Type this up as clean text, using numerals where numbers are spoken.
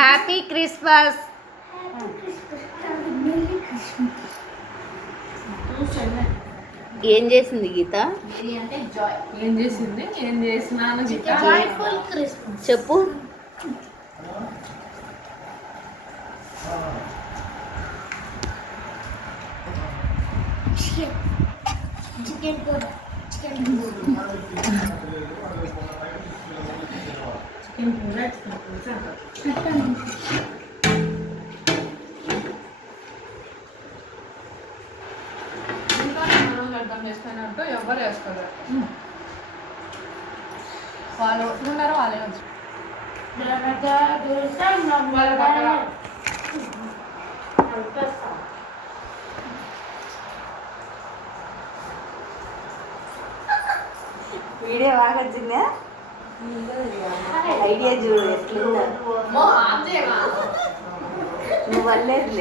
Happy Christmas. ఏం చేసింది గీత? ఏం చేసింది? ఏం చేసినాను గీత? చెప్పు. చికెన్ కూర. చికెన్ అర్థం చేస్తానంటూ ఎవరు వేసుకోరు. వాళ్ళు ఉన్నారు, వాళ్ళే వచ్చి వీడియో బాగా వచ్చిందా? ఐడియా చూడు ఎట్లుందా. నువ్వు నువ్వు వల్లేదులే.